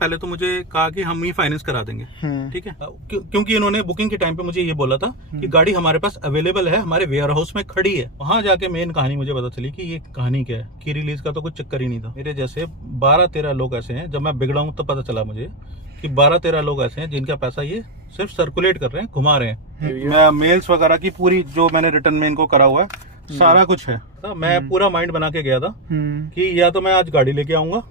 पहले तो मुझे कहा कि हम ही फाइनेंस करा देंगे, ठीक है, क्योंकि इन्होंने बुकिंग के टाइम पे मुझे ये बोला था कि गाड़ी हमारे पास अवेलेबल है, हमारे वेयर हाउस में खड़ी है। वहां जाके मेन कहानी मुझे पता चली कि ये कहानी क्या है, की रिलीज का तो कुछ चक्कर ही नहीं था। मेरे जैसे 12-13 लोग ऐसे हैं, जब मैं बिगड़ा हूँ तो पता चला मुझे कि 12-13 लोग ऐसे हैं जिनका पैसा ये सिर्फ सर्कुलेट कर रहे हैं, घुमा रहे हैं। मेल्स वगैरह की पूरी जो मैंने रिटर्न में इनको करा हुआ है सारा कुछ है। तो मैं पूरा माइंड बना के गया था कि या तो मैं आज गाड़ी लेके आऊंगा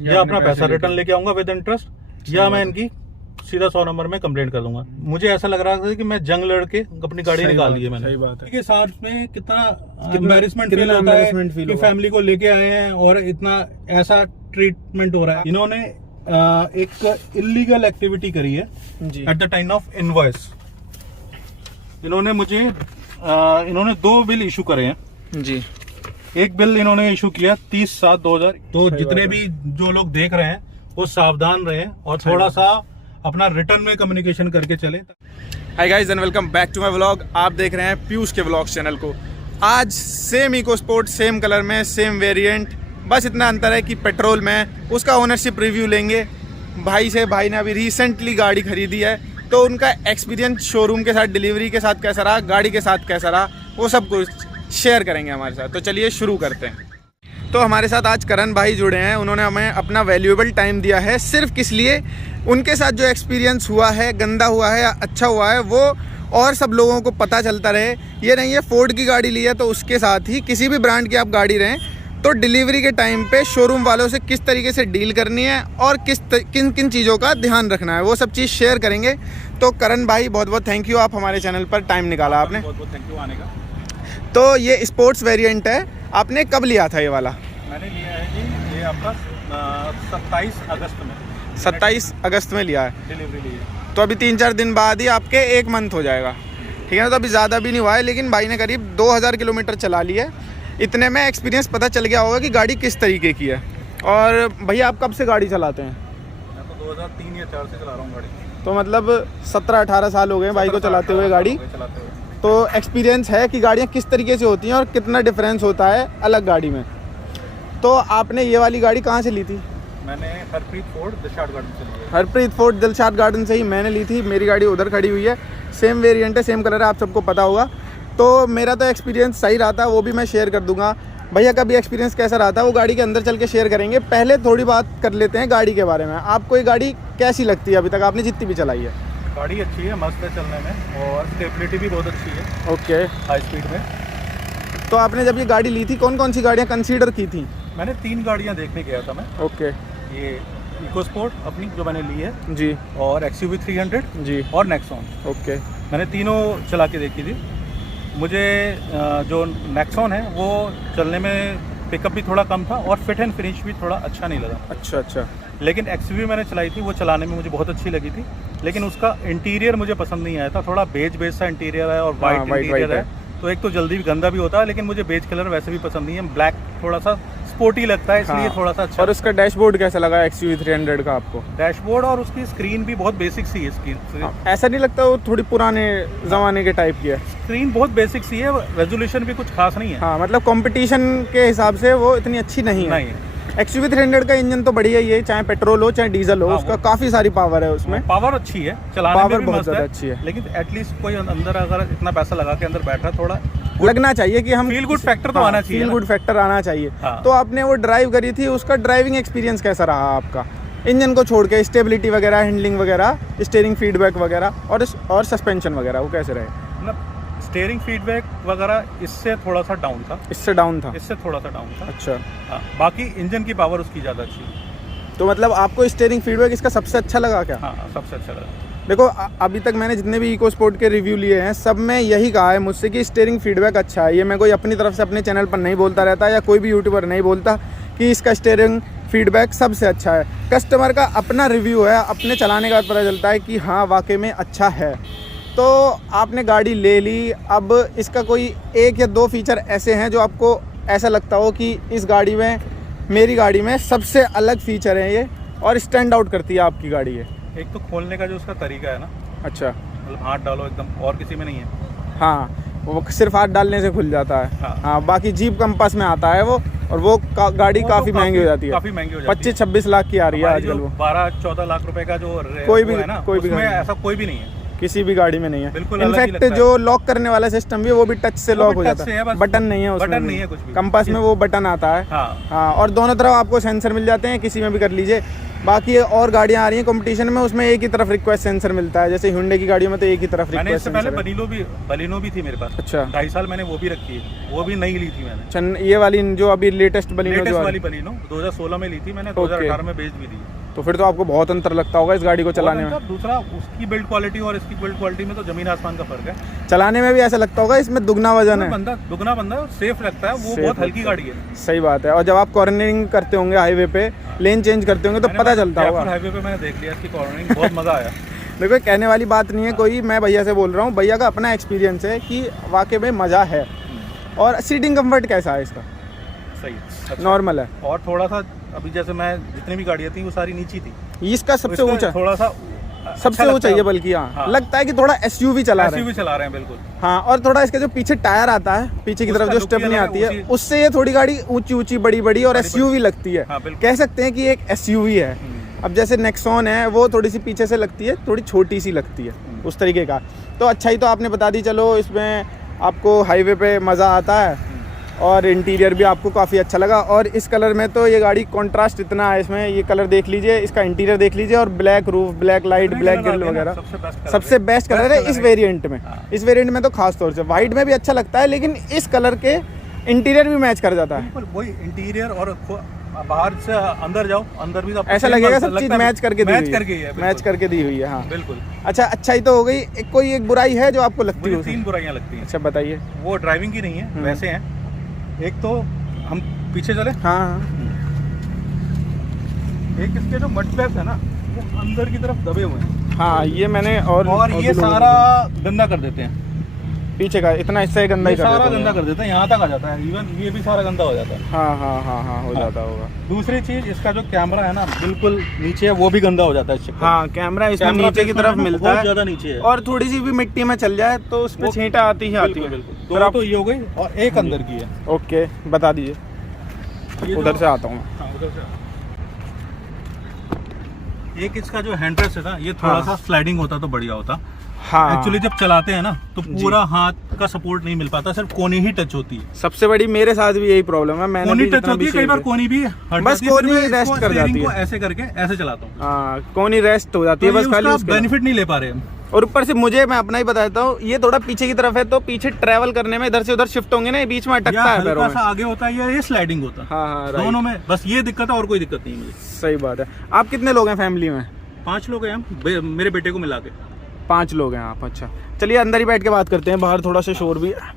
या अपना पैसा रिटर्न लेके आऊंगा विद इंटरेस्ट, या मैं इनकी सीधा 100 नंबर में कंप्लेंट कर दूंगा। मुझे ऐसा लग रहा था कि मैं जंग लड़के अपनी गाड़ी निकाल ली है मैंने। सही बात है। के साथ में कितना एम्बैरेसमेंट फील होता है कि फैमिली को लेके आए हैं और इतना ऐसा ट्रीटमेंट हो रहा है। इन्होंने एक इलीगल एक्टिविटी करी है at the time of invoice. इन्होंने 2 बिल इशू करे हैं जी। एक बिल इन्होंने इशू किया 30/7/2000। तो जितने भी जो लोग देख रहे हैं वो सावधान रहे और थोड़ा सा अपना रिटर्न में कम्युनिकेशन करके चले। Hi guys and welcome back to my vlog. आप देख रहे हैं पीयूष के व्लॉग चैनल को। आज same eco sport, same colour में, सेम वेरिएंट, बस इतना अंतर है कि पेट्रोल में। उसका ओनरशिप रिव्यू लेंगे भाई से। भाई ने अभी रिसेंटली गाड़ी खरीदी है, तो उनका एक्सपीरियंस शोरूम के साथ, डिलीवरी के साथ कैसा रहा, गाड़ी के साथ कैसा रहा, वो सब कुछ शेयर करेंगे हमारे साथ। तो चलिए शुरू करते हैं। तो हमारे साथ आज करण भाई जुड़े हैं। उन्होंने हमें अपना वैल्यूएबल टाइम दिया है सिर्फ किस लिए, उनके साथ जो एक्सपीरियंस हुआ है, गंदा हुआ है या अच्छा हुआ है, वो और सब लोगों को पता चलता रहे। ये नहीं है फोर्ड की गाड़ी ली है तो उसके साथ ही किसी भी ब्रांड की आप गाड़ी रहें तो डिलीवरी के टाइम पे शोरूम वालों से किस तरीके से डील करनी है और किन किन चीज़ों का ध्यान रखना है, वो सब चीज़ शेयर करेंगे। तो करण भाई बहुत बहुत थैंक यू, आप हमारे चैनल पर टाइम निकाला आपने। बहुत बहुत थैंक यू आने का। तो ये स्पोर्ट्स वेरिएंट है, आपने कब लिया था ये वाला? मैंने लिया है जी, ये आपका 27 अगस्त में। 27 अगस्त में लिया है, डिलीवरी ली है। तो अभी 3-4 दिन बाद ही आपके 1 मंथ हो जाएगा, ठीक है ना। तो अभी ज़्यादा भी नहीं हुआ है, लेकिन भाई ने करीब 2000 किलोमीटर चला लिया है। इतने में एक्सपीरियंस पता चल गया होगा कि गाड़ी किस तरीके की है। और भैया आप कब से गाड़ी चलाते हैं? मैं तो 2003 या 4 से चला रहा हूँ गाड़ी। तो मतलब 17-18 साल हो गए भाई को चलाते हुए गाड़ी। तो एक्सपीरियंस है कि गाड़ियाँ किस तरीके से होती हैं और कितना डिफरेंस होता है अलग गाड़ी में। तो आपने ये वाली गाड़ी कहाँ से ली थी? मैंने हरप्रीत फोर्ड दिलशाद गार्डन से ली है। हरप्रीत फोर्ड दिलशाद गार्डन से ही मैंने ली थी। मेरी गाड़ी उधर खड़ी हुई है, सेम वेरिएंट है, सेम कलर है, आप सबको पता होगा। तो मेरा तो एक्सपीरियंस सही रहा था, वो भी मैं शेयर कर दूंगा। भैया का भी एक्सपीरियंस कैसा रहा था वो गाड़ी के अंदर चल के शेयर करेंगे। पहले थोड़ी बात कर लेते हैं गाड़ी के बारे में। आपको ये गाड़ी कैसी लगती है अभी तक, आपने जितनी भी चलाई है? गाड़ी अच्छी है, मस्त है चलने में और स्टेबिलिटी भी बहुत अच्छी है। ओके, हाई स्पीड में। तो आपने जब ये गाड़ी ली थी कौन कौन सी गाड़ियाँ कंसीडर की थी? मैंने 3 गाड़ियाँ देखने गया था मैं। ओके, ये इको स्पोर्ट अपनी जो मैंने ली है जी, और XUV 300 जी, और नेक्सॉन। ओके, मैंने तीनों चला के देखी थी। मुझे जो नेक्सॉन है वो चलने में पिकअप भी थोड़ा कम था और फिट एंड फिनिश भी थोड़ा अच्छा नहीं लगा। अच्छा। लेकिन XUV मैंने चलाई थी, वो चलाने में मुझे बहुत अच्छी लगी थी, लेकिन उसका इंटीरियर मुझे पसंद नहीं आया था। थोड़ा बेज सा इंटीरियर है और वाइट इंटीरियर है, तो एक तो जल्दी भी गंदा भी होता है, लेकिन मुझे बेज कलर वैसे भी पसंद नहीं है। ब्लैक थोड़ा सा स्पोर्टी लगता है, इसलिए थोड़ा सा अच्छा। और उसका डैशबोर्ड कैसा लगा XUV 300 का आपको? डैशबोर्ड और उसकी स्क्रीन भी बहुत बेसिक सी है। ऐसा नहीं लगता वो थोड़ी पुराने ज़माने के टाइप की है? स्क्रीन बहुत बेसिक सी है, रेजोल्यूशन भी कुछ खास नहीं है। हाँ, मतलब कंपटीशन के हिसाब से वो इतनी अच्छी नहीं है। XUV 300 का इंजन तो बढ़िया ही है, चाहे पेट्रोल हो चाहे डीजल हो। उसका काफी सारी पावर है उसमें। पावर अच्छी है, चलाने में भी बहुत मस्त ज़्यादा है, अच्छी है। लेकिन एटलीस्ट कोई अंदर अगर इतना पैसा लगा के अंदर बैठा, थोड़ा लगना चाहिए कि हम फील गुड फैक्टर तो आना चाहिए। फील गुड फैक्टर आना चाहिए। हाँ। तो आपने वो ड्राइव करी थी, उसका ड्राइविंग एक्सपीरियंस कैसा रहा आपका? इंजन को छोड़ के स्टेबिलिटी वगैरह, हैंडलिंग वगैरह, स्टीयरिंग फीडबैक वगैरह और सस्पेंशन वगैरह, वो कैसे रहे? मतलब स्टीयरिंग फीडबैक वगैरह इससे थोड़ा सा डाउन था। इससे डाउन था? इससे थोड़ा सा डाउन था। अच्छा। हाँ, बाकी इंजन की पावर उसकी ज़्यादा अच्छी है। तो मतलब आपको स्टीयरिंग फीडबैक इसका सबसे अच्छा लगा क्या? हाँ, सबसे अच्छा लगा। देखो अभी तक मैंने जितने भी इको स्पोर्ट के रिव्यू लिए हैं, सब में यही कहा है मुझसे कि स्टीयरिंग फीडबैक अच्छा है। ये मैं कोई अपनी तरफ से अपने चैनल पर नहीं बोलता रहता, या कोई भी यूट्यूबर नहीं बोलता कि इसका स्टीयरिंग फीडबैक सबसे अच्छा है। कस्टमर का अपना रिव्यू है, अपने चलाने का पता चलता है कि हाँ वाकई में अच्छा है। तो आपने गाड़ी ले ली, अब इसका कोई 1 या 2 फीचर ऐसे हैं जो आपको ऐसा लगता हो कि इस गाड़ी में, मेरी गाड़ी में सबसे अलग फीचर है ये और स्टैंड आउट करती है आपकी गाड़ी ये? एक तो खोलने का जो उसका तरीका है ना। अच्छा, मतलब हाथ डालो एकदम, और किसी में नहीं है। हाँ, वो सिर्फ हाथ डालने से खुल जाता है। हाँ। हाँ, बाकी जीप कंपास में आता है वो, और वो गाड़ी वो काफी तो महंगी हो जाती है, काफी महंगी हो जाती है। 25-26 लाख की आ रही है आजकल वो। 12-14 लाख रुपए का जो कोई भी है ना, कोई भी उसमें गाड़ी ऐसा कोई भी नहीं है, किसी भी गाड़ी में नहीं है। बिल्कुल अलग ही इनफैक्ट लगता है। जो लॉक करने वाला सिस्टम भी है वो भी टच से वो लॉक भी हो टच जाता से है, है, बस बटन नहीं है उसमें, बटन नहीं है कुछ भी। कंपास में वो बटन आता है। हाँ हाँ, और दोनों तरफ आपको सेंसर मिल जाते हैं, किसी में भी कर लीजिए। बाकी और गाड़ियां आ रही हैं कंपटीशन में, उसमें एक ही तरफ रिक्वेस्ट सेंसर मिलता है, जैसे हुंडई की गाड़ियों में तो एक ही तरफ मैंने रिक्वेस्ट इससे पहले सेंसर है। बलिनो भी थी मेरे पास। अच्छा, 2.5 साल मैंने वो भी रखी है, वो भी नई ली थी मैंने। ये वाली जो अभी लेटेस्ट बलिनो लेटेस्ट जो वाली बलिनो 2016 में ली थी मैंने, Okay. 2018 में बेच भी दी। तो फिर तो आपको बहुत अंतर लगता होगा इस गाड़ी को चलाने में। दूसरा उसकी बिल्ड क्वालिटी और इसकी बिल्ड क्वालिटी में तो जमीन आसमान का फर्क है। चलाने में भी ऐसा लगता होगा इसमें दुगना वजन है। दुगना बंदा सेफ लगता है, वो Safe बहुत हल्की लगता है। गाड़ी है। सही बात है। और जब आप कॉर्नरिंग करते होंगे हाईवे पे, लेन चेंज करते होंगे तो पता चलता होगा। हाईवे पे मैंने देख लिया इसकी कॉर्नरिंग, बहुत मजा आया। देखो कहने वाली बात नहीं है कोई, मैं भैया से बोल रहा हूँ, भैया का अपना एक्सपीरियंस है कि वाकई में मज़ा है। और सीटिंग कंफर्ट कैसा है इसका? सही अच्छा। नॉर्मल है। और थोड़ा सा अभी जैसे मैं जितनी भी गाड़ियाँ थी वो सारी नीची थी, इसका सबसे इसका ऊंचा, थोड़ा सा सबसे ऊंचा ये, बल्कि हाँ लगता है कि थोड़ा एसयूवी चला रहे हैं। SUV चला रहे हैं बिल्कुल। हाँ, और थोड़ा इसका जो पीछे टायर आता है, पीछे की तरफ जो स्टेपनी आती है, उससे ये थोड़ी गाड़ी ऊंची ऊंची बड़ी बड़ी और एसयूवी लगती है। कह सकते हैं कि एक एसयूवी है। अब जैसे नेक्सॉन है वो थोड़ी सी पीछे से लगती है, थोड़ी छोटी सी लगती है, उस तरीके का। तो अच्छा ही तो आपने बता दी। चलो, इसमें आपको हाईवे पे मज़ा आता है और इंटीरियर भी आपको काफ़ी अच्छा लगा। और इस कलर में तो ये गाड़ी कंट्रास्ट इतना है इसमें, ये कलर देख लीजिए, इसका इंटीरियर देख लीजिए, और black roof, black light, black grill वगैरह सबसे बेस्ट कलर है इस वेरिएंट में। इस वेरिएंट में तो खास तौर से वाइट में भी अच्छा लगता है, लेकिन इस कलर के इंटीरियर भी मैच कर जाता है। बिल्कुल वही इंटीरियर, और बाहर से अंदर जाओ, अंदर भी ऐसा लगेगा सब चीज मैच करके दी हुई है, बिल्कुल। मैच करके दी हुई है। हाँ बिल्कुल। अच्छा, अच्छाई तो हो गई। कोई एक बुराई है जो आपको लगती है? मुझे 3 बुराइयां लगती हैं। अच्छा बताइए। वो ड्राइविंग की नहीं है, वैसे हैं। एक तो हम पीछे चले, हाँ, एक इसके जो मड फ्लैप्स है ना, वो अंदर की तरफ दबे हुए हैं। हाँ, ये मैंने और ये सारा गंदा कर देते हैं, पीछे का इतना हिस्सा ही गंदा ही कर सारा देते हैं। गंदा कर देते हैं, यहाँ तक आ जाता है। इवन ये भी सारा गंदा हो जाता है। हाँ हाँ हाँ हाँ, हो जाता होगा। दूसरी चीज, इसका जो कैमरा है ना बिल्कुल नीचे है, वो भी गंदा हो जाता है। हाँ, कैमरा इसमें नीचे की तरफ मिलता है, ज्यादा नीचे है, और थोड़ी सी भी मिट्टी में चल जाए तो उसमें छींटा आती ही आती है। बिल्कुल। दो तो ये हो गई, और एक अंदर की है। ओके, बता दीजिए, उधर से आता हूँ मैं। हाँ, उधर से। एक इसका जो हैंड रेस्ट है ना, ये थोड़ा सा स्लाइडिंग होता तो बढ़िया होता। हाँ, एक्चुअली जब चलाते हैं ना तो पूरा हाथ का सपोर्ट नहीं मिल पाता, सिर्फ कोनी ही टच होती है। सबसे बड़ी मेरे साथ भी यही प्रॉब्लम है। मैंने कोनी भी टच होती है, कई बार कोनी भी बस कोनी रेस्ट कर जाती है, ऐसे करके ऐसे चलाता हूँ। हाँ, कोनी रेस्ट हो जाती है, बस खाली उसका बेनिफिट नहीं ले पा रहे हम। और ऊपर से मैं अपना ही बताता हूँ, ये थोड़ा पीछे की तरफ है तो पीछे ट्रैवल करने में इधर से उधर शिफ्ट होंगे ना, बीच में अटकता है पैरों में। हल्का सा आगे होता है या ये स्लाइडिंग होता है। हाँ, दोनों में बस ये दिक्कत है, और कोई दिक्कत नहीं मुझे। सही बात है। आप कितने लोग हैं फैमिली में? 5 लोग हैं हम, मेरे बेटे को मिला के 5 लोग हैं आप। अच्छा, चलिए अंदर ही बैठ के बात करते हैं, बाहर थोड़ा सा शोर भी है।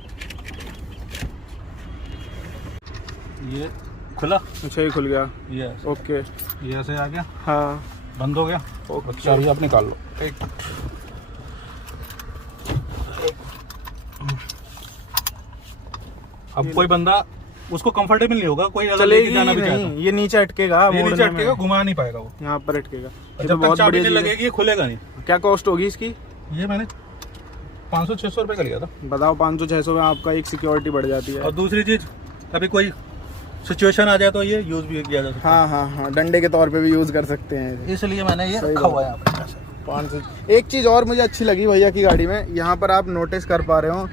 ये खुला, अच्छा, ये खुल गया। ये ओके, ये ऐसे आ गया, हाँ, बंद हो गया। ओके, चाबी आप निकाल लो। अब कोई बंदा उसको कंफर्टेबल नहीं होगा, कोई अगर लेके जाना भी चाहता है, ये नीचे अटकेगा, ये नीचे अटकेगा, घुमा नहीं पाएगा वो, यहाँ पर अटकेगा। जब तक चाबी नहीं लगेगी ये खुलेगा नहीं। क्या कॉस्ट होगी इसकी? ये मैंने 500-600 रुपए का लिया था। बताओ, 500-600 में आपका एक सिक्योरिटी बढ़ जाती है। और दूसरी चीज, कभी कोई सिचुएशन आ जाए तो ये यूज भी किया जा सकता है। हाँ हाँ, डंडे के तौर पे भी यूज कर सकते हैं, इसलिए मैंने ये रखा हुआ है यहाँ पे। 500। एक चीज़ और मुझे अच्छी लगी भैया की गाड़ी में, यहाँ पर आप नोटिस कर पा रहे हो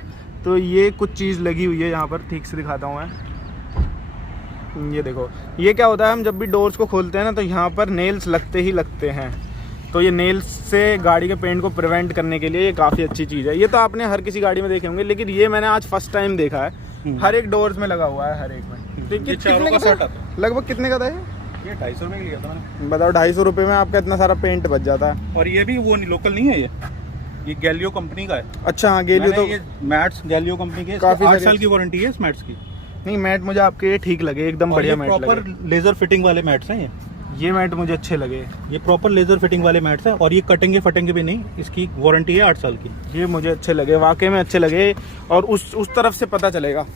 तो ये कुछ चीज़ लगी हुई है यहाँ पर, ठीक से दिखाता हूँ मैं। ये देखो, ये क्या होता है, हम जब भी डोर्स को खोलते हैं ना तो यहाँ पर नेल्स लगते ही लगते हैं। तो ये नेल्स से गाड़ी के पेंट को प्रिवेंट करने के लिए ये काफ़ी अच्छी चीज़ है। ये तो आपने हर किसी गाड़ी में देखे होंगे, लेकिन ये मैंने आज फर्स्ट टाइम देखा है। हर एक डोर्स में लगा हुआ है, हर एक में। कितने का था? लगभग कितने का था ये 250 रुपये का लिया था मैंने। बताओ, 250 रुपये में आपका इतना सारा पेंट बच जाता है। और ये भी वो लोकल नहीं है, ये गैलियो कंपनी का है। अच्छा, हाँ, गैलियो तो ये मैट्स गैलियो कंपनी के, काफी 8 साल की वारंटी है इस मैट्स की। नहीं, मैट मुझे आपके ये ठीक लगे, एकदम बढ़िया मैट लगे। प्रॉपर लेजर फिटिंग वाले मैट्स हैं ये मैट मुझे अच्छे लगे। ये प्रॉपर लेजर फिटिंग वाले मैट्स हैं, और ये कटेंगे फटेंगे भी नहीं, इसकी वारंटी है 8 साल की। ये मुझे अच्छे लगे, वाकई में अच्छे लगे। और उस तरफ से पता चलेगा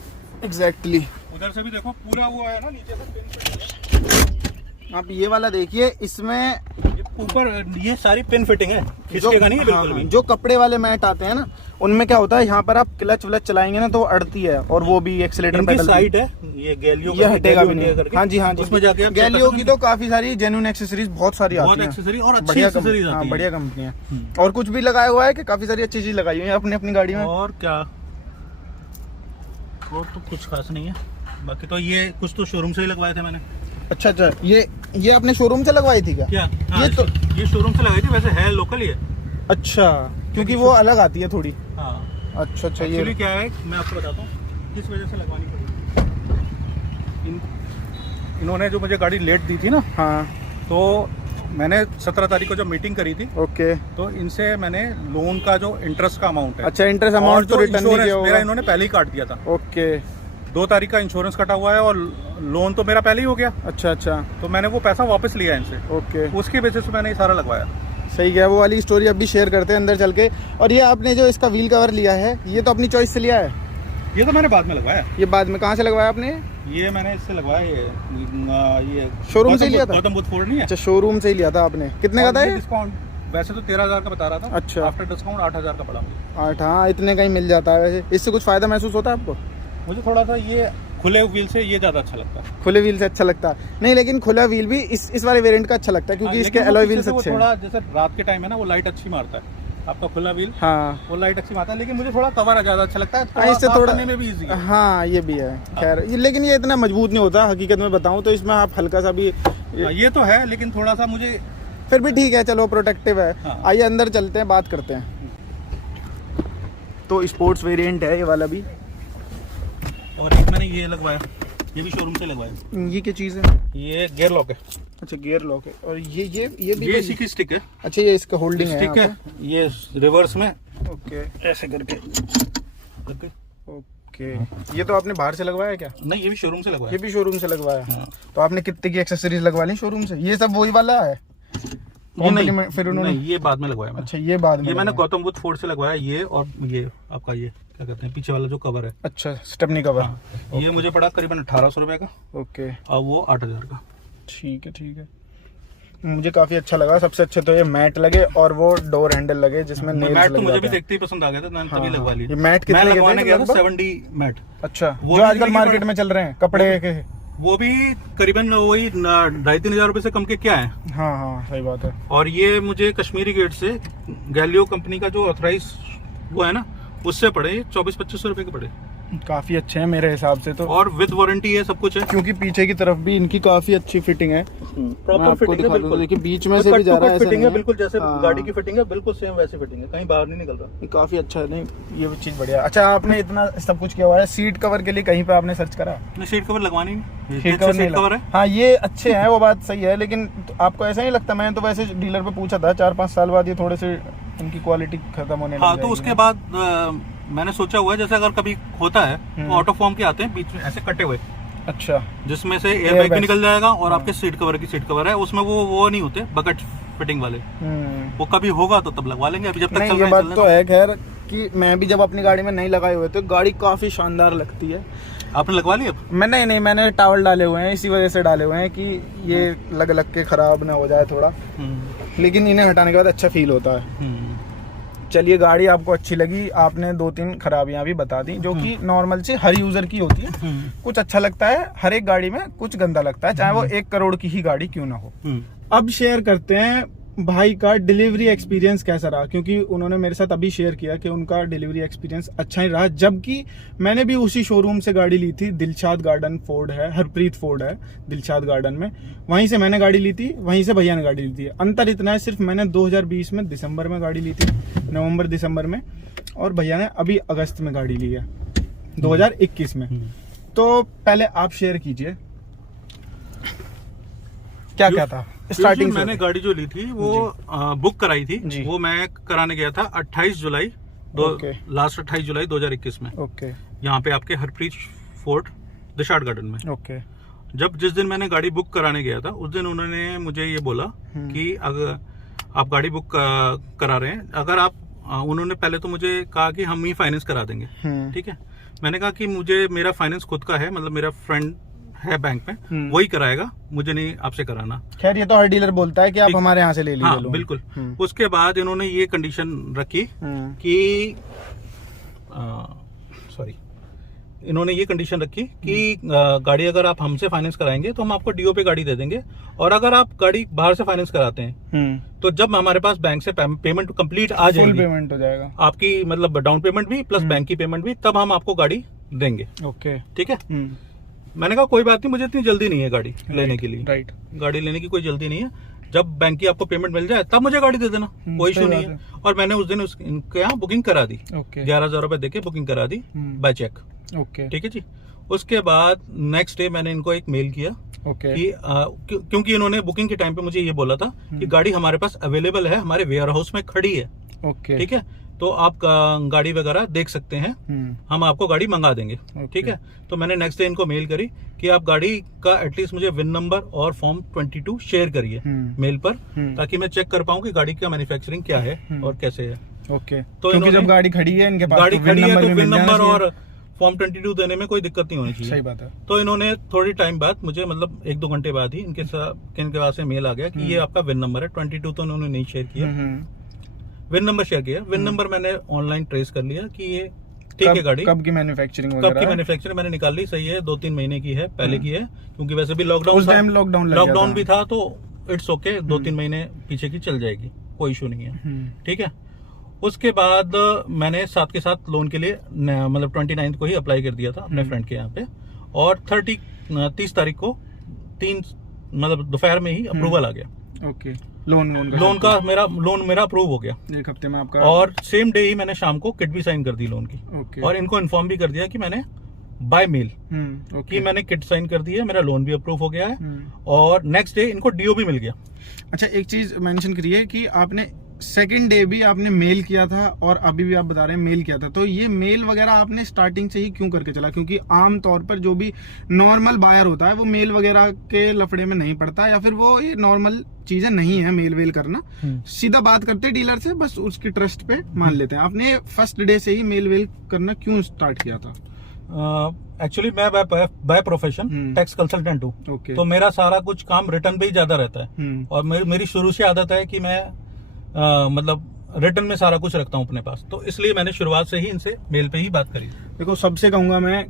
एग्जैक्टली। उधर से भी देखो, पूरा वो है ना नीचे से पिन फिटिंग है। आप ये वाला देखिए, इसमें ऊपर ये सारी पिन फिटिंग है, खिसकेगा नहीं बिल्कुल भी। जो कपड़े वाले मैट आते हैं ना, उनमें क्या होता है, यहाँ पर आप क्लच व्लच चलाएंगे ना तो अड़ती है, और वो भी एक्सीलेटर इनकी पेडल साइड है ये गैलियो ये हटेगा भी नहीं। करके। हाँ जी हाँ जी, उसमें जाके आप गैलियो की तो काफी सारी जेन्युइन एक्सेसरीज बहुत सारी आती हैं, एक्सेसरी और अच्छी बढ़िया एक्सेसरीज आती हाँ हैं। बढ़िया कंपनी है। और कुछ भी लगाया हुआ है कि काफी सारी अच्छी चीज लगाई हुई है अपनी अपनी गाड़ी में? और क्या, और तो कुछ खास नहीं है, बाकी तो ये कुछ तो शोरूम से ही लगवाए थे मैंने। अच्छा अच्छा, ये आपने शोरूम से लगवाई थी क्या? हाँ, ये तो ये शोरूम से लगाई थी, वैसे है लोकल ही है। अच्छा, क्योंकि वो अलग आती है थोड़ी। हाँ अच्छा अच्छा, एक्चुअली ये क्या है मैं आपको बताता हूँ किस वजह से लगवानी पड़ी। इन्होंने जो मुझे गाड़ी लेट दी थी ना, हाँ तो मैंने 17 तारीख को जब मीटिंग करी थी, ओके। तो इनसे मैंने लोन का जो इंटरेस्ट का अमाउंट है, अच्छा, इंटरेस्ट और अमाउंट तो जो रिटर्न नहीं किया इंश्योरेंस मेरा होगा। इन्होंने पहले ही काट दिया था। ओके 2 तारीख का इंश्योरेंस कटा हुआ है और लोन तो मेरा पहले ही हो गया, अच्छा अच्छा, तो मैंने वो पैसा वापस लिया इनसे, ओके उसकी बेसिस पे मैंने ये सारा लगवाया। सही है। वो वाली स्टोरी अभी शेयर करते हैं अंदर चल के। और ये आपने जो इसका व्हील कवर लिया है, ये तो अपनी चॉइस से लिया है? ये तो मैंने बाद में लगवाया, ये बाद में कहाँ से लगवाया आपने? ये मैंने इससे लगवाया, ये शोरूम से ही लिया था? गौतम बुद्ध फोर्ड नहीं है? अच्छा, शोरूम से ही लिया था आपने। कितने का था ये? डिस्काउंट वैसे तो 13,000 का बता रहा था, अच्छा। आफ्टर डिस्काउंट 8,000 का पड़ा मुझे। 8, हाँ इतने का ही मिल जाता है। वैसे इससे कुछ फायदा महसूस होता है आपको? मुझे थोड़ा सा ये खुले व्हील से ये ज्यादा अच्छा लगता है। खुले व्हील से अच्छा लगता है? नहीं, लेकिन खुला व्हील भी इस वाले वेरिएंट का अच्छा लगता है, क्योंकि इसके एलॉय व्हील्स अच्छे हैं। थोड़ा जैसे रात के टाइम है ना, वो लाइट अच्छी मारता है आपका खुला व्हील, हाँ वो लाइट अच्छी मारता है, लेकिन मुझे थोड़ा कवर ज्यादा अच्छा लगता है, इससे साफ थोड़ा करने में भी इजी है। हाँ ये भी है। खैर लेकिन ये इतना मजबूत नहीं होता हकीकत में बताऊं तो, इसमें आप हल्का सा भी ये तो है, लेकिन थोड़ा सा मुझे फिर भी ठीक है, चलो प्रोटेक्टिव है। हाँ। आइए अंदर चलते हैं, बात करते हैं। तो स्पोर्ट्स वेरिएंट है ये वाला भी। और एक मैंने ये लगवाया, ये भी शोरूम से लगवाया। ये क्या चीज़ है? ये गियर लॉक है। अच्छा, गियर लॉक है। और ये भी ये इसी की स्टिक है। अच्छा, ये इसका होल्डिंग है स्टिक है, ये रिवर्स में ओके ऐसे करके ओके। ये तो आपने बाहर से लगवाया है क्या? नहीं, ये भी शोरूम से लगवाया। ये भी शोरूम से लगवाया। हाँ। तो आपने कितने की एक्सेसरीज लगवा ली शोरूम से? ये सब वही वाला है? ये नहीं, फिर उन्होंने नहीं, ये बाद में लगवाया मैंने। अच्छा, ये बाद में ये मैंने लगवाया। गौतम बुद्ध फोर्ड से लगवाया, ये और ये आपका ये क्या कहते हैं पीछे वाला जो कवर है। अच्छा, स्टेपनी कवर। हाँ। ये मुझे पड़ा करीबन 1800 रुपए का, ओके, और वो 8,000 का। ठीक है ठीक है। मुझे काफी अच्छा लगा। सबसे अच्छे तो ये मैट लगे और वो डोर हैंडल लगे जिसमें नेल्स मैट तो लग मुझे जाते भी हैं। देखते ही पसंद आ गया था, मैंने तभी हाँ, लगवा ली। ये मैट कितने मैं के थे लगवाने गया था लगभग? 70 मैट। अच्छा, वो जो भी आजकल देखिए मार्केट में चल रहे हैं कपड़े के। वो भी करीबन वही 2,500-3,000 रुपए से कम के क्या है। हाँ हाँ सही बात है। और ये मुझे कश्मीरी गेट से गैलियो कंपनी का जो ऑथराइज वो है ना, उससे पड़े 2400-2500 रुपए के पड़े। काफी अच्छे हैं मेरे हिसाब से तो, और विद वारंटी है, सब कुछ है। क्योंकि पीछे की तरफ भी इनकी काफी अच्छी फिटिंग है। मैं प्रॉपर आपको फिटिंग है, दिखा दूं, बिल्कुल। देखिए बीच में से भी जा रहा है, ऐसा फिटिंग नहीं है है। बिल्कुल, जैसे हाँ। गाड़ी की फिटिंग है बिल्कुल सेम वैसी फिटिंग है, कहीं बाहर नहीं निकल रहा। ये काफी अच्छा है। नहीं, ये चीज बढ़िया। अच्छा, आपने इतना सब कुछ किया हुआ है, सीट कवर के लिए कहीं पे आपने सर्च करा? नहीं, सीट कवर लगवानी नहीं, सीट कवर नहीं कवर है। हाँ, ये अच्छे हैं, वो बात सही है, लेकिन आपको ऐसा नहीं लगता? मैंने तो वैसे डीलर पे पूछा था, 4-5 साल बाद ये थोड़े से उनकी क्वालिटी खत्म होने लग हाँ, तो जाएगी उसके ना। बाद मैंने सोचा हुआ है, जैसे अगर कभी होता है तो ऑटो फॉर्म के आते हैं बीच में ऐसे कटे हुए, अच्छा, जिसमें से एयर बैग भी bags। निकल जाएगा, और हाँ। आपके सीट कवर की सीट कवर है उसमें, वो नहीं होते बकेट फिटिंग वाले। वो कभी होगा तो तब लगवा लेंगे, अभी जब तक नहीं, चल ये रहा है बात चलने तो दो। है खैर कि मैं भी जब अपनी गाड़ी में नहीं लगाए हुए तो गाड़ी काफी शानदार लगती है। आपने लगवा लिया? नहीं, मैंने टावल डाले हुए हैं, इसी वजह से डाले हुए हैं कि ये लग के खराब ना हो जाए थोड़ा, लेकिन इन्हें हटाने के बाद अच्छा फील होता है। चलिए, गाड़ी आपको अच्छी लगी, आपने 2-3 खराबियां भी बता दी जो कि नॉर्मल से हर यूजर की होती है। कुछ अच्छा लगता है हर एक गाड़ी में, कुछ गंदा लगता है, चाहे वो 1 करोड़ की ही गाड़ी क्यों ना हो। अब शेयर करते हैं भाई का डिलीवरी एक्सपीरियंस कैसा रहा, क्योंकि उन्होंने मेरे साथ अभी शेयर किया कि उनका डिलीवरी एक्सपीरियंस अच्छा ही रहा, जबकि मैंने भी उसी शोरूम से गाड़ी ली थी। दिलशाद गार्डन फोर्ड है, हरप्रीत फोर्ड है दिलशाद गार्डन में, वहीं से मैंने गाड़ी ली थी, वहीं से भैया ने गाड़ी ली थी। अंतर इतना है, सिर्फ मैंने 2020 में दिसंबर में गाड़ी ली थी, नवंबर-दिसंबर में, और भैया ने अभी अगस्त में गाड़ी ली है 2021 में। तो पहले आप शेयर कीजिए क्या था स्टार्टिंग। मैंने गाड़ी जो ली थी वो बुक कराई थी जी। वो मैं कराने गया था 28 जुलाई लास्ट 28 जुलाई 2021 में। ओके, यहाँ पे आपके हरप्रीत फोर्ड दिलशाद गार्डन में। ओके। जिस दिन मैंने गाड़ी बुक कराने गया था, उस दिन उन्होंने मुझे ये बोला कि अगर आप गाड़ी बुक करा रहे हैं, अगर आप उन्होंने पहले तो मुझे कहा कि हम ही फाइनेंस करा देंगे, ठीक है। मैंने कहा कि मुझे मेरा फाइनेंस खुद का है, मतलब मेरा फ्रेंड है बैंक में, वही कराएगा, मुझे नहीं आपसे कराना। खैर ये तो हर डीलर बोलता है कि आप हमारे यहाँ से ले लीजिए। हाँ, बिल्कुल। उसके बाद इन्होंने ये कंडीशन रखी कि सॉरी, इन्होंने ये कंडीशन रखी कि गाड़ी अगर आप हमसे फाइनेंस कराएंगे तो हम आपको डीओ पे गाड़ी दे देंगे, और अगर आप गाड़ी बाहर से फाइनेंस कराते हैं तो जब हमारे पास बैंक से पेमेंट कंप्लीट आ जाएगी, फुल पेमेंट हो जाएगा आपकी, मतलब डाउन पेमेंट भी प्लस बैंक की पेमेंट भी, तब हम आपको गाड़ी देंगे। ओके, ठीक है। मैंने कहा कोई बात नहीं, मुझे इतनी जल्दी नहीं है गाड़ी लेने के लिए। राइट, गाड़ी लेने की कोई जल्दी नहीं है, जब बैंक की आपको पेमेंट मिल जाए तब मुझे गाड़ी दे देना, कोई इशू नहीं है। और मैंने उस दिन इनके यहाँ बुकिंग करा दी, 11,000 रुपए देके बुकिंग करा दी बाय चेक। ओके, ठीक है जी। उसके बाद नेक्स्ट डे मैंने इनको एक मेल किया कि क्योंकि इन्होंने बुकिंग के टाइम पे मुझे ये बोला था कि गाड़ी हमारे पास अवेलेबल है, हमारे वेयर हाउस में खड़ी है। ओके, ठीक है, तो आप गाड़ी वगैरह देख सकते हैं, हम आपको गाड़ी मंगा देंगे। ठीक है, तो मैंने नेक्स्ट डे इनको मेल करी कि आप गाड़ी का एटलीस्ट मुझे विन नंबर और फॉर्म 22 शेयर करिए मेल पर, ताकि मैं चेक कर पाऊँ कि गाड़ी का मैन्युफैक्चरिंग क्या है और कैसे है। ओके, तो क्योंकि जब गाड़ी खड़ी है इनके पास, गाड़ी खड़ी है तो विन नंबर और फॉर्म 22 देने में कोई दिक्कत नहीं होनी चाहिए। सही बात है। तो इन्होंने थोड़ी टाइम बाद मुझे, मतलब 1-2 घंटे बाद ही इनके पास से मेल आ गया कि ये आपका विन नंबर है। 22 तो उन्होंने नहीं शेयर किया, विन नंबर शेयर किया। विन नंबर मैंने ऑनलाइन ट्रेस कर लिया कि ये ठीक है गाड़ी। कब की मैन्युफैक्चरिंग कब की मैन्युफैक्चरिंग मैंने निकाल ली, सही है, 2-3 महीने की है, पहले की है, क्योंकि वैसे भी लॉकडाउन भी था, तो इट्स ओके, 2-3 महीने पीछे की चल जाएगी, कोई इशू नहीं है। ठीक है। उसके बाद मैंने साथ के साथ लोन के लिए मतलब 29 को ही अप्लाई कर दिया था अपने फ्रेंड के यहाँ पे, और 30 तारीख को मतलब दोपहर में ही अप्रूवल आ गया। ओके, लोन मेरा अप्रूव हो गया 1 हफ्ते में आपका, और सेम डे ही मैंने शाम को किट भी साइन कर दी लोन की। ओके, और इनको इन्फॉर्म भी कर दिया कि मैंने बाय मेल कि मैंने किट साइन कर दी है, मेरा लोन भी अप्रूव हो गया है, और नेक्स्ट डे इनको डीओ भी मिल गया। अच्छा, एक चीज मेंशन करिए कि आपने सेकंड डे भी आपने मेल किया था और अभी भी आप बता रहे हैं मेल किया था, तो ये मेल वगैरह आपने स्टार्टिंग से ही क्यों करके चला? क्योंकि आम तौर पर जो भी नॉर्मल बायर होता है वो मेल वगैरह के लफड़े में नहीं पड़ता, या फिर वो ये नॉर्मल चीजें नहीं है मेल वेल करना, सीधा बात करते डीलर से, बस उसकी ट्रस्ट पे मान लेते हैं। आपने फर्स्ट डे से ही मेल वेल करना क्यों स्टार्ट किया था? एक्चुअली मैं बाय प्रोफेशन टैक्स कंसल्टेंट हूँ, तो मेरा सारा कुछ काम रिटर्न पे ही ज्यादा रहता है, और मेरी शुरू से आदत है कि मैं मतलब रिटर्न में सारा कुछ रखता हूँ अपने पास, तो इसलिए मैंने शुरुआत से ही इनसे मेल पे ही बात करी। देखो, सबसे कहूंगा मैं,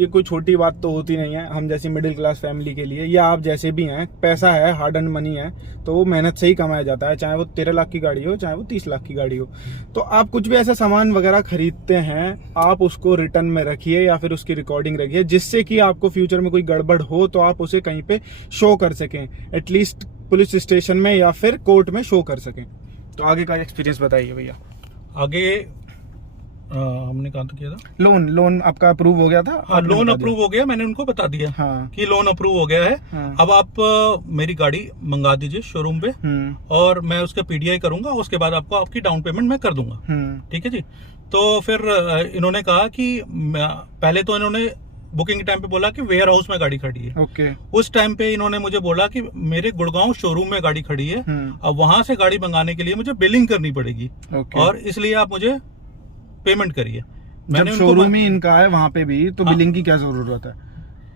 ये कोई छोटी बात तो होती नहीं है हम जैसी मिडिल क्लास फैमिली के लिए, या आप जैसे भी हैं, पैसा है, हार्ड अर्न मनी है, तो वो मेहनत से ही कमाया जाता है, चाहे वो 13 लाख की गाड़ी हो, चाहे वो 30 लाख की गाड़ी हो। तो आप कुछ भी ऐसा सामान वगैरह खरीदते हैं, आप उसको रिटर्न में रखिए या फिर उसकी रिकॉर्डिंग रखिए, जिससे कि आपको फ्यूचर में कोई गड़बड़ हो तो आप उसे कहीं पे शो कर सकें, एटलीस्ट पुलिस स्टेशन में या फिर कोर्ट में शो कर सकें। तो आगे का एक्सपीरियंस बताइए भैया। आगे हमने कहा किया था, लोन आपका अप्रूव हो गया था? हाँ, लोन अप्रूव हो गया, मैंने उनको बता दिया कि लोन अप्रूव हो गया है। अब आप मेरी गाड़ी मंगा दीजिए शोरूम पे, और मैं उसका पीडीआई करूंगा, उसके बाद आपको आपकी डाउन पेमेंट मैं कर दूंगा। ठीक है जी। तो फिर इन्होंने कहा कि पहले तो इन्होंने बुकिंग के टाइम पे बोला कि वेयर हाउस में गाड़ी खड़ी है। ओके। उस टाइम पे इन्होंने मुझे बोला कि मेरे गुड़गांव शोरूम में गाड़ी खड़ी है, अब वहां से गाड़ी मंगाने के लिए मुझे बिलिंग करनी पड़ेगी, और इसलिए आप मुझे पेमेंट करिए। मैंने शोरूम ही इनका है वहां पे भी, तो बिलिंग की क्या जरूरत है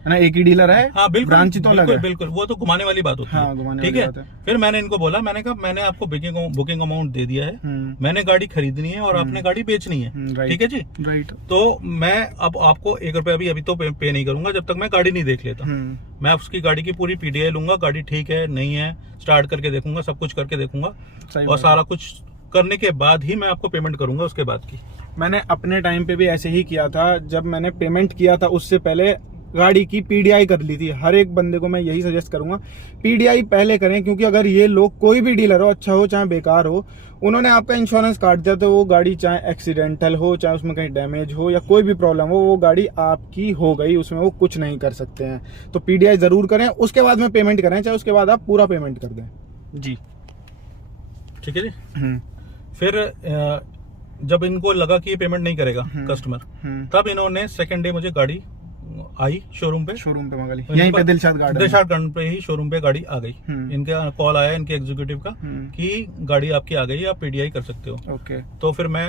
ना? एक ही डीलर है। हाँ, बिल्कुल, ब्रांच तो अलग है। बिल्कुल, वो तो घुमाने वाली बात होती है। ठीक है। फिर मैंने इनको बोला, मैंने कहा मैंने आपको बुकिंग अमाउंट दे दिया है, मैंने गाड़ी खरीदनी है और आपने गाड़ी बेचनी है। ठीक है जी। राइट। तो मैं अब आपको 1 रुपया भी अभी तो पे नहीं करूंगा जब तक मैं गाड़ी नहीं देख लेता। मैं उसकी गाड़ी की पूरी पीडीआई लूंगा, गाड़ी ठीक है नहीं है स्टार्ट करके देखूंगा, सब कुछ करके देखूंगा, और सारा कुछ करने के बाद ही मैं आपको पेमेंट करूंगा उसके बाद की। मैंने अपने टाइम पे भी ऐसे ही किया था, जब मैंने पेमेंट किया था उससे पहले गाड़ी की पीडीआई कर ली थी। हर एक बंदे को मैं यही सजेस्ट करूंगा, पीडीआई पहले करें, क्योंकि अगर ये लोग, कोई भी डीलर हो, अच्छा हो चाहे बेकार हो, उन्होंने आपका इंश्योरेंस काट दिया तो वो गाड़ी चाहे एक्सीडेंटल हो, चाहे उसमें कहीं डैमेज हो या कोई भी प्रॉब्लम हो, वो गाड़ी आपकी हो गई, उसमें वो कुछ नहीं कर सकते हैं। तो पीडीआई जरूर करें, उसके बाद में पेमेंट करें, चाहे उसके बाद आप पूरा पेमेंट कर दें। जी ठीक है जी। फिर जब इनको लगा कि ये पेमेंट नहीं करेगा कस्टमर, तब इन्होंने सेकंड डे मुझे गाड़ी आई शोरूम पे मंगा ली, यहीं पे दिलशाद गार्डन पे ही शोरूम पे गाड़ी आ गई। इनका कॉल आया इनके एग्जीक्यूटिव का कि गाड़ी आपकी आ गई, आप पीडीआई कर सकते हो। ओके। तो फिर मैं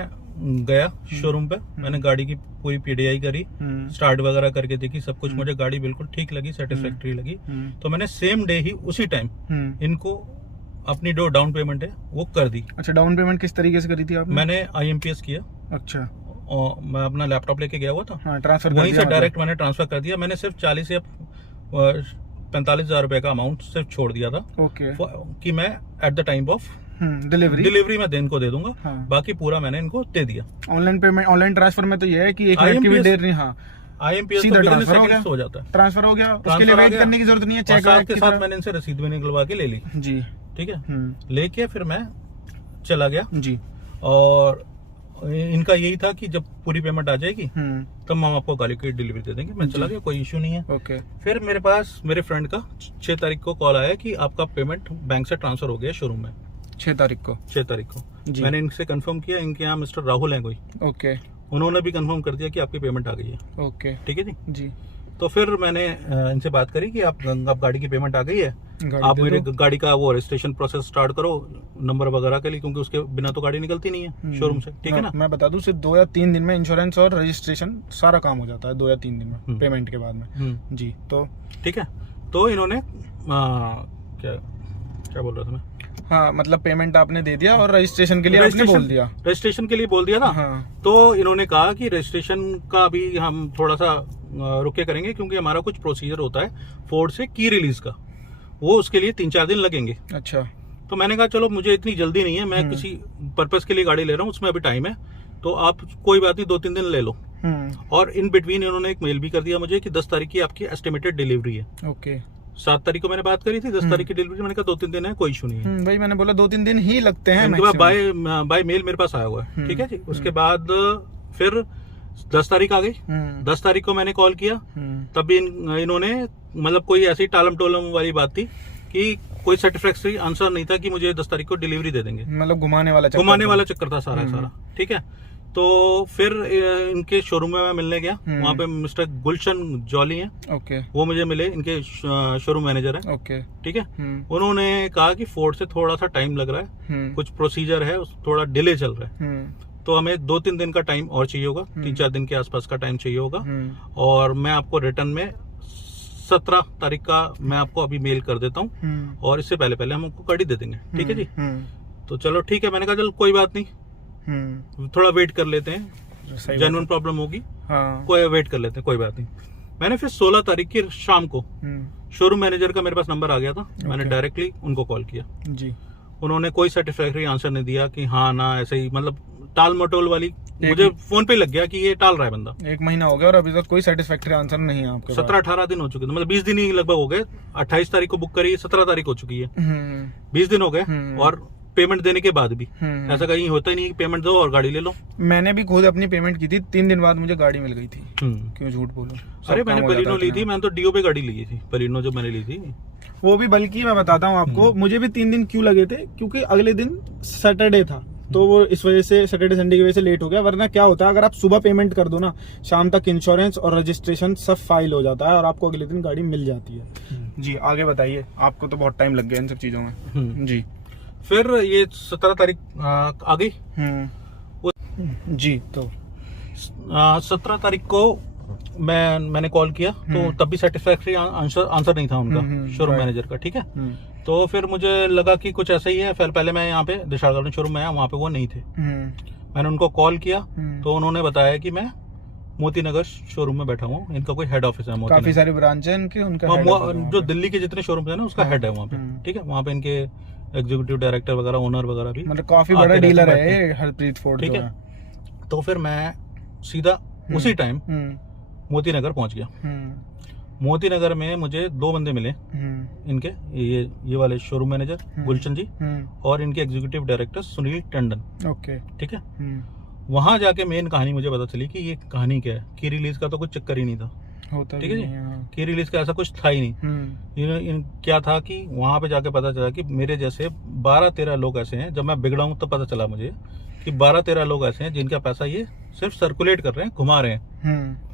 गया शोरूम पे, मैंने गाड़ी की पूरी पीडीआई करी, स्टार्ट वगैरह करके देखी, सब कुछ मुझे गाड़ी बिल्कुल ठीक लगी, सेटिस्फैक्टरी लगी। तो मैंने सेम डे ही उसी टाइम इनको अपनी डाउन पेमेंट है वो कर दी। अच्छा, डाउन पेमेंट किस तरीके से करी थी आपने? मैंने IMPS किया। अच्छा। और मैं अपना लैपटॉप लेके गया हुआ था, हाँ, ट्रांसफर वहीं से डायरेक्ट मैंने ट्रांसफर कर दिया। मैंने सिर्फ 40 या 45,000 रुपए का अमाउंट सिर्फ छोड़ दिया था ओके कि मैं at the time of delivery में इनको दे दूंगा। हाँ। बाकी पूरा मैंने इनको दे दिया। ऑनलाइन पेमेंट, ऑनलाइन ट्रांसफर में तो ये है कि एक मिनट की भी देर नहीं। हाँ, IMPS सीधा ट्रांसफर हो गया, हो जाता है, ट्रांसफर हो गया, उसके लिए वेट करने की जरूरत नहीं है। चेक के साथ मैंने इनसे रसीद भी निकलवा के ले ली जी, ठीक है। लेके फिर मैं चला गया जी, और इनका यही था कि जब पूरी पेमेंट आ जाएगी तब हम आपको गाड़ी की डिलीवरी दे देंगे। मैं चला गया, कोई इशू नहीं है। ओके। फिर मेरे पास मेरे फ्रेंड का 6 तारीख को कॉल आया कि आपका पेमेंट बैंक से ट्रांसफर हो गया शोरूम में। 6 तारीख को मैंने इनसे कंफर्म किया, इनके यहाँ मिस्टर राहुल हैं कोई, ओके, उन्होंने भी कंफर्म कर दिया कि आपकी पेमेंट आ गई है। ओके, ठीक है जी। जी। तो फिर मैंने इनसे बात करी कि आप गाड़ी की पेमेंट आ गई है, आप दे मेरे दो। गाड़ी का वो रजिस्ट्रेशन प्रोसेस स्टार्ट करो नंबर वगैरह के लिए, क्योंकि उसके बिना तो गाड़ी निकलती नहीं है शोरूम से। ठीक है ना। मैं बता दूं, सिर्फ 2 या 3 दिन में इंश्योरेंस और रजिस्ट्रेशन सारा काम हो जाता है, 2 या 3 दिन में पेमेंट के बाद में। जी, तो ठीक है। तो इन्होंने क्या बोल रहा था मैं, हाँ, मतलब पेमेंट आपने दे दिया और रजिस्ट्रेशन के लिए आपने बोल दिया। रजिस्ट्रेशन के लिए बोल दिया ना। हाँ। तो इन्होंने कहा कि रजिस्ट्रेशन का भी हम थोड़ा सा रुके करेंगे, क्योंकि हमारा कुछ प्रोसीजर होता है फोर्ड से की रिलीज का, वो उसके लिए 3-4 दिन लगेंगे। अच्छा। तो मैंने कहा चलो मुझे इतनी जल्दी नहीं है, मैं किसी पर्पस के लिए गाड़ी ले रहा हूँ, उसमें अभी टाइम है, तो आप कोई बात नहीं 2-3 दिन ले लो। और इन बिटवीन इन्होंने एक मेल भी कर दिया मुझे कि 10 तारीख की आपकी एस्टिमेटेड डिलीवरी है। ओके। 7 तारीख को मैंने बात करी थी, 10 तारीख की डिलीवरी। मैंने कहा 2-3 दिन है, कोई इशू नहीं है। भाई मैंने बोला 2-3 दिन ही लगते हैं। उनके बाद बाय मेल मेरे पास आया हुआ है। ठीक है जी। उसके बाद फिर 10 तारीख आ गई। 10 तारीख को मैंने कॉल किया, तब भी इन्होंने मतलब कोई ऐसी टालम टोलम वाली बात थी कि कोई सेटिस्फैक्टरी आंसर नहीं था कि मुझे 10 तारीख को डिलीवरी दे देंगे। मतलब घुमाने वाला चक्कर था सारा। ठीक है। तो फिर इनके शोरूम में मैं मिलने गया, वहाँ पे मिस्टर गुलशन जॉली हैं। ओके। वो मुझे मिले, इनके शोरूम मैनेजर हैं। ओके। ठीक है। उन्होंने कहा कि फोर्ड से थोड़ा सा टाइम लग रहा है, कुछ प्रोसीजर है, थोड़ा डिले चल रहा है, तो हमें 2-3 दिन का टाइम और चाहिए होगा, 3-4 दिन के आसपास का टाइम चाहिए होगा। और मैं आपको रिटर्न में 17 तारीख का मैं आपको अभी मेल कर देता हूँ, और इससे पहले हम आपको गाड़ी दे देंगे। ठीक है जी। तो चलो ठीक है, मैंने कहा चलो कोई बात नहीं, थोड़ा वेट कर लेते हैं, जेन्युइन प्रॉब्लम होगी। हाँ। कोई वेट कर लेते हैं, कोई बात नहीं। मैंने फिर 16 तारीख की शाम को शोरूम मैनेजर का मेरे पास नंबर आ गया था, मैंने डायरेक्टली उनको कॉल किया जी। उन्होंने कोई सेटिस्फैक्टरी आंसर नहीं दिया कि हाँ ना, ऐसे ही मतलब टाल मटोल वाली। मुझे फोन पे लग गया कि ये टाल रहा है बंदा। 1 महीना हो गया और अभी तक कोई सेटिस्फैक्टरी आंसर नहीं है आपके। 17-18 दिन हो चुके थे, मतलब 20 दिन ही लगभग हो गए। 28 तारीख को बुक करी, 17 तारीख हो चुकी है, 20 दिन हो गए। और पेमेंट देने के बाद भी ऐसा कहीं होता ही नहीं कि पेमेंट दो और गाड़ी ले लो। मैंने भी खुद अपनी पेमेंट की थी, 3 दिन बाद मुझे गाड़ी मिल गई थी। क्यों झूठ बोलूं। अरे मैंने बलिनो ली थी, मैंने तो डीओ पे गाड़ी ली थी, बलिनो जो मैंने ली थी वो भी। बल्कि मैं बताता हूँ आपको, मुझे भी 3 दिन क्यों लगे थे, क्योंकि अगले दिन सैटरडे था, तो वो इस वजह से सैटरडे संडे की वजह से लेट हो गया। वरना क्या होता है, अगर आप सुबह पेमेंट कर दो ना, शाम तक इंश्योरेंस और रजिस्ट्रेशन सब फाइल हो जाता है और आपको अगले दिन गाड़ी मिल जाती है। जी आगे बताइए, आपको तो बहुत टाइम लग गया इन सब चीजों में। जी फिर ये 17 तारीख आ गई जी। तो 17 तारीख को मैंने कॉल किया, तो तब भी सेटिस्फैक्टरी आंसर नहीं था उनका, शोरूम मैनेजर का। ठीक है। तो फिर मुझे लगा कि कुछ ऐसा ही है। फिर पहले मैं यहाँ पे दिशाड़ गार्डन शोरूम में आया, वहाँ पे वो नहीं थे। मैंने उनको कॉल किया, तो उन्होंने बताया कि मैं मोती नगर शोरूम में बैठा हूँ, इनका कोई हेड ऑफिस है। काफी सारी ब्रांच है इनके, उनका जो दिल्ली के जितने शोरूम है ना, उसका हेड है वहाँ पे। ठीक है। वहाँ पे इनके एग्जीक्यूटिव डायरेक्टर वगैरह, ओनर वगैरह भी, मतलब काफी बड़ा डीलर है हरप्रीत फोर्ड। ठीक है। तो फिर मैं सीधा उसी टाइम मोती नगर पहुंच गया। मोती नगर में मुझे 2 बंदे मिले, इनके ये वाले शोरूम मैनेजर गुलशन जी और इनके executive director Sunil Tandon. Okay. ठीक है। वहां जाके मेन कहानी मुझे पता चली कि ये कहानी क्या है। की रिलीज का तो कुछ चक्कर ही नहीं था। ठीक है जी। की रिलीज का ऐसा कुछ था ही नहीं। क्या था कि वहां पे जाके पता चला कि मेरे जैसे 12-13 लोग ऐसे हैं। जब मैं बिगड़ा हूं तो पता चला मुझे कि 12-13 लोग ऐसे हैं जिनका पैसा ये सिर्फ सर्कुलेट कर रहे हैं, घुमा रहे हैं।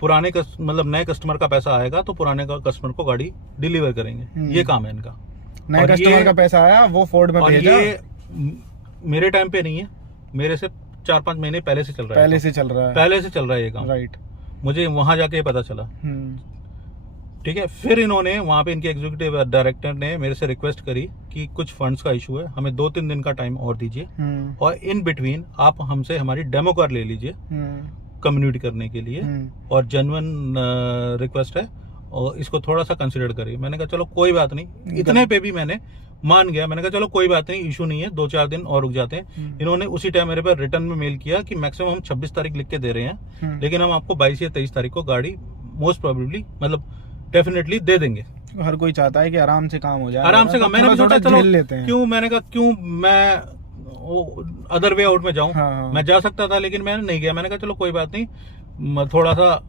पुराने मतलब नए कस्टमर का पैसा आएगा तो पुराने कस्टमर को गाड़ी डिलीवर करेंगे, ये काम है इनका। नए कस्टमर का पैसा आया, वो फोर्ड में भेजा। ये मेरे टाइम पे नहीं है, मेरे से 4-5 महीने पहले से चल रहा है। पहले से चल रहा है ये काम। राइट। मुझे वहां जाके पता चला। ठीक है। फिर इन्होंने वहाँ पे इनके एग्जीक्यूटिव डायरेक्टर ने मेरे से रिक्वेस्ट करी कि कुछ फंड्स का इशू है, हमें 2-3 दिन का टाइम और दीजिए और इन बिटवीन आप हमसे हमारी डेमो कार ले लीजिए कम्युनिटी करने के लिए, और जेन्युइन रिक्वेस्ट है और इसको थोड़ा सा कंसिडर करिए। मैंने कहा चलो कोई बात नहीं, इतने पे भी मैंने मान गया। मैंने कहा चलो कोई बात नहीं, इशू नहीं है, 2-4 दिन और रुक जाते हैं। इन्होंने उसी टाइम मेरे पे रिटर्न में मेल किया कि मैक्सिमम हम 26 तारीख लिख के दे रहे हैं, लेकिन हम आपको 22 या 23 तारीख को गाड़ी मोस्ट प्रोबेबली मतलब डेफिनेटली दे देंगे। हर कोई चाहता है कि आराम से काम हो जाए, आराम से काम। मैंने भी सोचा चलो क्यों, मैंने कहा क्यों मैं अदर वे आउट में जाऊं। मैं जा सकता था लेकिन मैंने नहीं गया। मैंने कहा चलो कोई बात नहीं, थोड़ा सा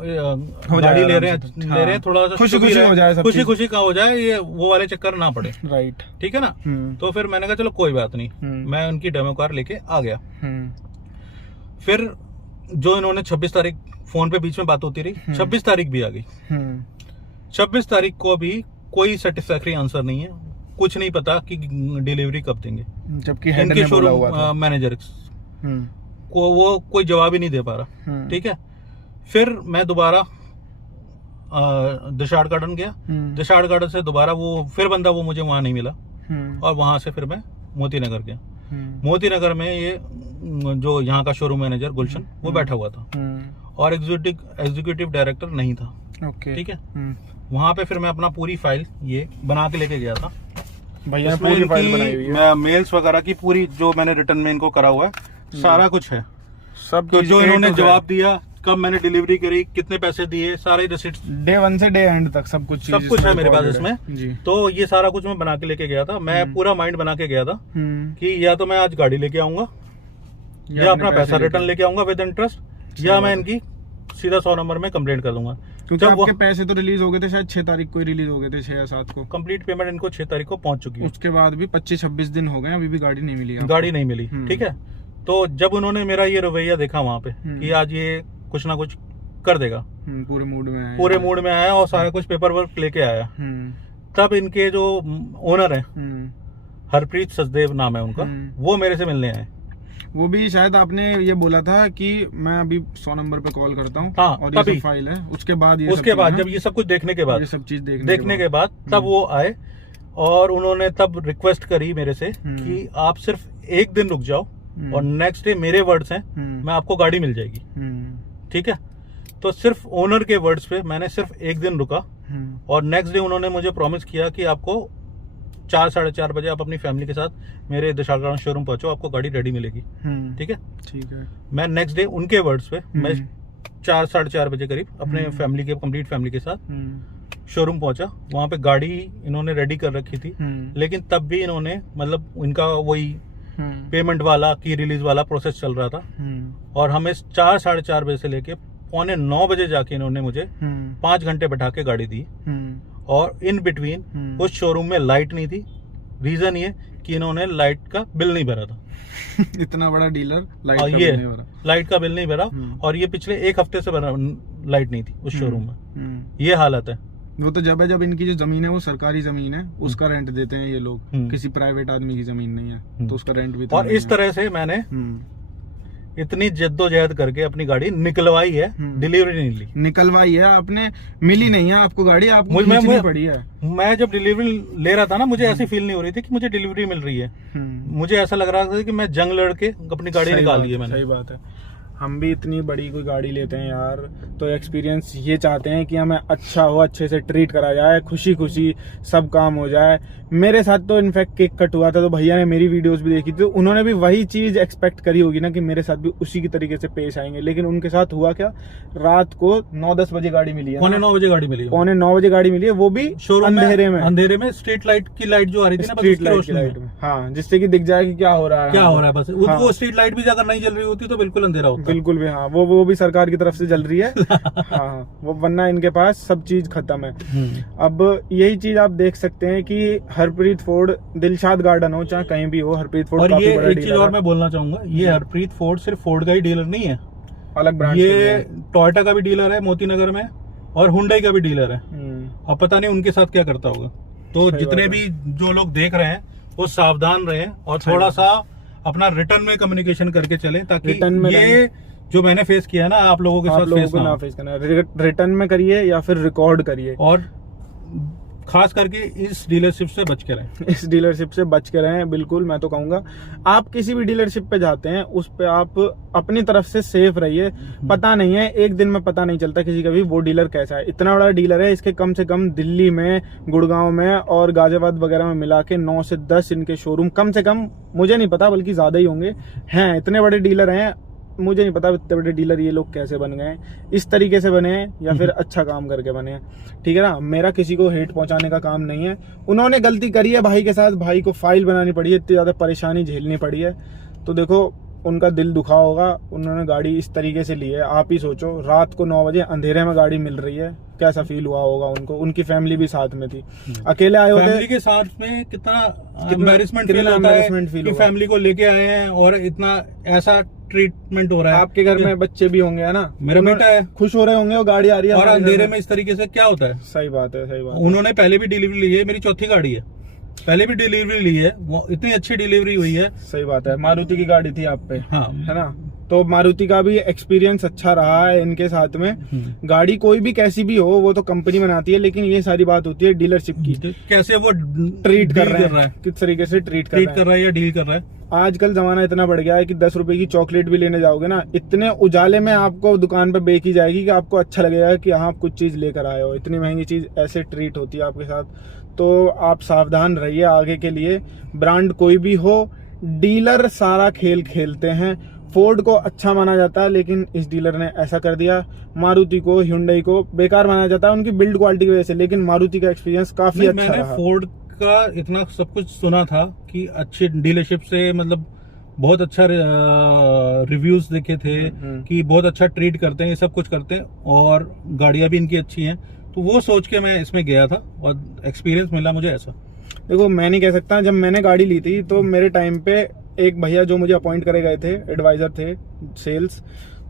गाड़ी ले रहे हैं थोड़ा सा खुशी खुशी हो जाए, खुशी खुशी का हो जाए, ये वो वाले चक्कर ना पड़े। राइट, ठीक है ना। तो फिर मैंने कहा चलो कोई बात नहीं, मैं उनकी डेमो कार लेके आ गया। फिर जो इन्होंने 26 तारीख फोन पे बीच में बात होती रही, 26 तारीख भी आ गई। 26 तारीख को भी कोई सेटिस्फैक्टरी आंसर नहीं है, कुछ नहीं पता कि डिलीवरी कब देंगे, जबकि इनके शोरूम मैनेजर को वो कोई जवाब ही नहीं दे पा रहा। ठीक है। फिर मैं दोबारा दिशाड़ गार्डन गया। दिशाड़ गार्डन से दोबारा वो फिर बंदा वो मुझे वहां नहीं मिला, और वहां से फिर मैं मोती नगर गया। मोती नगर में ये जो यहाँ का शोरूम मैनेजर गुलशन वो बैठा हुआ था, और एग्जीक्यूटिव डायरेक्टर नहीं था। ठीक है। वहां पे फिर मैं अपना पूरी फाइल ये बना के लेके गया था। भैया पूरी फाइल बनाई हुई है, मेल्स वगैरह की पूरी, जो मैंने रिटर्न में इनको करा हुआ है, सारा कुछ है। सब तो जो इन्होंने जवाब दिया, कब मैंने डिलीवरी करी, कितने पैसे दिए, सारे रिसिप्ट डे 1 से डे एंड तक सब कुछ है मेरे पास इसमें। तो ये सारा कुछ मैं बना के लेके गया था। मैं पूरा माइंड बना के गया था कि या तो मैं आज गाड़ी लेके आऊंगा, या अपना पैसा रिटर्न लेके आऊंगा विद इंटरेस्ट, या मैं इनकी सीधा 100 नंबर में कंप्लेंट कर दूंगा। क्योंकि आपके पैसे तो रिलीज हो गए थे, शायद 6 तारीख को रिलीज हो गए थे, 6 या 7 को। कंप्लीट पेमेंट इनको 6 तारीख को पहुंच चुकी है। उसके बाद भी 25-26 दिन हो गए, अभी भी गाड़ी नहीं मिली। गाड़ी नहीं मिली। ठीक है। तो जब उन्होंने मेरा ये रवैया देखा वहां पे कि आज ये कुछ ना कुछ कर देगा, पूरे मूड में आया और सारा कुछ पेपर वर्क लेके आया, तब इनके जो ओनर है, हरप्रीत सचदेव नाम है उनका, वो मेरे से मिलने आए। वो भी शायद आपने ये बोला था कि मैं अभी 100 नंबर पे कॉल करता हूँ, हाँ, और ये सब फाइल है। उसके बाद जब ये सब कुछ देखने के बाद, ये सब चीज देखने के बाद तब वो आए, और उन्होंने तब रिक्वेस्ट करी मेरे से कि आप सिर्फ एक दिन रुक जाओ, और नेक्स्ट डे मेरे वर्ड्स हैं, मैं आपको गाड़ी मिल जाएगी। ठीक है। तो सिर्फ ओनर के वर्ड्स पे मैंने सिर्फ एक दिन रुका, और नेक्स्ट डे उन्होंने मुझे प्रॉमिस किया कि आपको 4-4:30 बजे आप अपनी फैमिली के साथ मेरे दिशाड़ शोरूम पहुंचो, आपको गाड़ी रेडी मिलेगी। ठीक है। ठीक है। मैं नेक्स्ट डे उनके वर्ड्स पे मैं 4-4:30 बजे करीब अपने फैमिली के कंप्लीट फैमिली के साथ शोरूम पहुंचा। वहां पे गाड़ी इन्होंने रेडी कर रखी थी, लेकिन तब भी इन्होंने मतलब इनका वही पेमेंट वाला की रिलीज वाला प्रोसेस चल रहा था, और हमें 4-4:30 बजे से लेके 8:45 बजे जाके इन्होंने मुझे 5 घंटे बैठा के गाड़ी दी, और इन बिटवीन उस शोरूम में लाइट नहीं थी। रीजन ये कि इन्होंने लाइट का बिल नहीं भरा था। इतना बड़ा डीलर लाइट का बिल नहीं भरा, और ये पिछले 1 हफ्ते से लाइट नहीं थी उस शोरूम में। ये हालत है। वो तो जब इनकी जो जमीन है वो सरकारी जमीन है, उसका रेंट देते हैं ये लोग, किसी प्राइवेट आदमी की जमीन नहीं है, तो उसका रेंट भी तो और इस तरह से मैंने इतनी जद्दोजहद करके अपनी गाड़ी निकलवाई है, डिलीवरी नहीं ली। निकलवाई है आपने, मिली नहीं है आपको गाड़ी, आपको खींचनी पड़ी है। मैं जब डिलीवरी ले रहा था ना, मुझे ऐसी फील नहीं हो रही थी कि मुझे डिलीवरी मिल रही है। मुझे ऐसा लग रहा था कि मैं जंग लड़के अपनी गाड़ी निकाल ली है मैंने। सही बात है। हम भी इतनी बड़ी कोई गाड़ी लेते हैं यार, तो एक्सपीरियंस ये चाहते हैं कि हमें अच्छा हो, अच्छे से ट्रीट करा जाए, खुशी खुशी सब काम हो जाए। मेरे साथ तो इनफैक्ट केक कट हुआ था, तो भैया ने मेरी वीडियोस भी देखी थी, तो उन्होंने भी वही चीज एक्सपेक्ट करी होगी ना कि मेरे साथ भी उसी की तरीके से पेश आएंगे। लेकिन उनके साथ हुआ क्या, रात को 9-10 बजे गाड़ी मिली है, 9:15 बजे गाड़ी मिली है, 9:15 बजे गाड़ी मिली है, वो भी अंधेरे में स्ट्रीट लाइट की लाइट जो आ रही थी ना, स्ट्रीट लाइट में, हाँ, जिससे कि दिख जाए कि क्या हो रहा है बस। वो स्ट्रीट लाइट भी अगर नहीं जल रही होती तो बिल्कुल अंधेरा होता। बिल्कुल भी, हाँ, वो भी सरकार की तरफ से जल रही है। हाँ, वो वरना इनके पास सब चीज खत्म है। अब यही चीज आप देख सकते हैं कि हरप्रीत फोर्ड, दिलशाद गार्डन हो चाहे कहीं भी हो, हरप्रीत फोर्ड काफी बड़ा एक चीज और मैं बोलना चाहूंगा, ये हरप्रीत फोर्ड सिर्फ फोर्ड का ही डीलर नहीं है, अलग ब्रांड, ये टोयोटा का भी डीलर है मोती नगर में, और हुंडई का भी डीलर है। अब पता नहीं उनके साथ क्या करता होगा। तो जितने भी जो लोग देख रहे हैं वो सावधान रहे, और थोड़ा सा अपना रिटर्न में कम्युनिकेशन करके चले, ताकि ये जो मैंने फेस किया है ना, आप लोगों के आप साथ लोगों फेस को ना फेस करना, रिटर्न में करिए या फिर रिकॉर्ड करिए, और खास करके इस डीलरशिप से बच के रहें। इस डीलरशिप से बच के रहें। बिल्कुल, मैं तो कहूंगा आप किसी भी डीलरशिप पे जाते हैं उस पे आप अपनी तरफ से सेफ रहिए। पता नहीं है, एक दिन में पता नहीं चलता किसी का भी वो डीलर कैसा है। इतना बड़ा डीलर है, इसके कम से कम दिल्ली में, गुड़गांव में और गाजियाबाद वगैरह में मिला के 9 से 10 इनके शोरूम कम से कम, मुझे नहीं पता बल्कि ज्यादा ही होंगे, हैं। इतने बड़े डीलर हैं, मुझे नहीं पता इतने बड़े डीलर ये लोग कैसे बन गए हैं, इस तरीके से बने हैं या फिर अच्छा काम करके बने हैं। ठीक है ना, मेरा किसी को हेट पहुंचाने का काम नहीं है। उन्होंने गलती करी है भाई के साथ, भाई को फाइल बनानी पड़ी है, इतनी ज्यादा परेशानी झेलनी पड़ी है, तो देखो उनका दिल दुखा होगा। उन्होंने गाड़ी इस तरीके से ली है, आप ही सोचो रात को 9 बजे अंधेरे में गाड़ी मिल रही है, कैसा फील हुआ होगा उनको। उनकी फैमिली भी साथ में थी, अकेले आए होते, फैमिली के साथ में कितना एम्बैरेसमेंट फील होता है कि फैमिली को लेके आए हैं और इतना ऐसा ट्रीटमेंट हो रहा है। आपके घर में बच्चे भी होंगे, है ना, मेरा बेटा है, खुश हो रहे होंगे वो गाड़ी आ रही है, और अंधेरे में इस तरीके से क्या होता है। सही बात है, सही बात है। उन्होंने पहले भी डिलीवरी ली है, मेरी चौथी गाड़ी है, पहले भी डिलीवरी ली है, वो इतनी अच्छी डिलीवरी हुई है। सही बात है, मारुति की गाड़ी थी आप पे, हाँ, है ना, तो मारुति का भी एक्सपीरियंस अच्छा रहा है इनके साथ में। गाड़ी कोई भी कैसी भी हो वो तो कंपनी बनाती है, लेकिन ये सारी बात होती है डीलरशिप की, कैसे वो ट्रीट कर रहा है, किस तरीके से ट्रीट कर रहा है या डील कर रहा है। आजकल जमाना इतना बढ़ गया है कि 10 रुपए की चॉकलेट भी लेने जाओगे ना, इतने उजाले में आपको दुकान पे बेची जाएगी कि आपको अच्छा लगेगा कि हाँ आप कुछ चीज लेकर आए हो। इतनी महंगी चीज ऐसे ट्रीट होती है आपके साथ, तो आप सावधान रहिए आगे के लिए। ब्रांड कोई भी हो, डीलर सारा खेल खेलते हैं। फोर्ड को अच्छा माना जाता है, लेकिन इस डीलर ने ऐसा कर दिया। मारुति को, hyundai को बेकार माना जाता है उनकी बिल्ड क्वालिटी की वजह से, लेकिन मारुति का एक्सपीरियंस काफी अच्छा रहा। मैंने फोर्ड का इतना सब कुछ सुना था कि अच्छे डीलरशिप से मतलब बहुत अच्छा रिव्यूज देखे थे कि बहुत अच्छा ट्रीट करते हैं, ये सब कुछ करते हैं और गाड़ियां भी इनकी अच्छी हैं, तो वो सोच के मैं इसमें गया था और एक्सपीरियंस मिला मुझे ऐसा। देखो मैं नहीं कह सकता, जब मैंने गाड़ी ली थी तो मेरे टाइम पे एक भैया जो मुझे अपॉइंट करे गए थे, एडवाइजर थे सेल्स,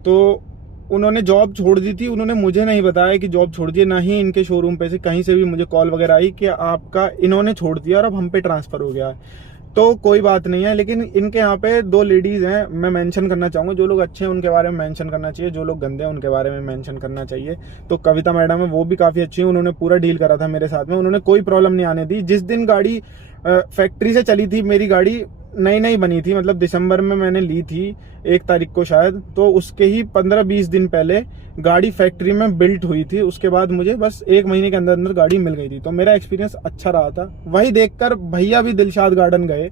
तो उन्होंने जॉब छोड़ दी थी। उन्होंने मुझे नहीं बताया कि जॉब छोड़ दी है, ना ही इनके शोरूम पे से कहीं से भी मुझे कॉल वगैरह आई कि आपका इन्होंने छोड़ दिया और अब हम पे ट्रांसफर हो गया है। तो कोई बात नहीं है, लेकिन इनके यहाँ पे 2 लेडीज हैं, मैं मेंशन करना चाहूंगा। जो लोग अच्छे हैं उनके बारे में मेंशन करना चाहिए, जो लोग गंदे हैं उनके बारे में मेंशन करना चाहिए। तो कविता मैडम है, वो भी काफी अच्छी है, उन्होंने पूरा डील करा था मेरे साथ में, उन्होंने कोई प्रॉब्लम नहीं आने दी। जिस दिन गाड़ी फैक्ट्री से चली थी, मेरी गाड़ी नई नई बनी थी, मतलब दिसंबर में मैंने ली थी 1 तारीख को शायद, तो उसके ही 15-20 दिन पहले गाड़ी फैक्ट्री में बिल्ट हुई थी। उसके बाद मुझे बस 1 महीने के अंदर अंदर गाड़ी मिल गई थी, तो मेरा एक्सपीरियंस अच्छा रहा था। वही देखकर भैया भी दिलशाद गार्डन गए,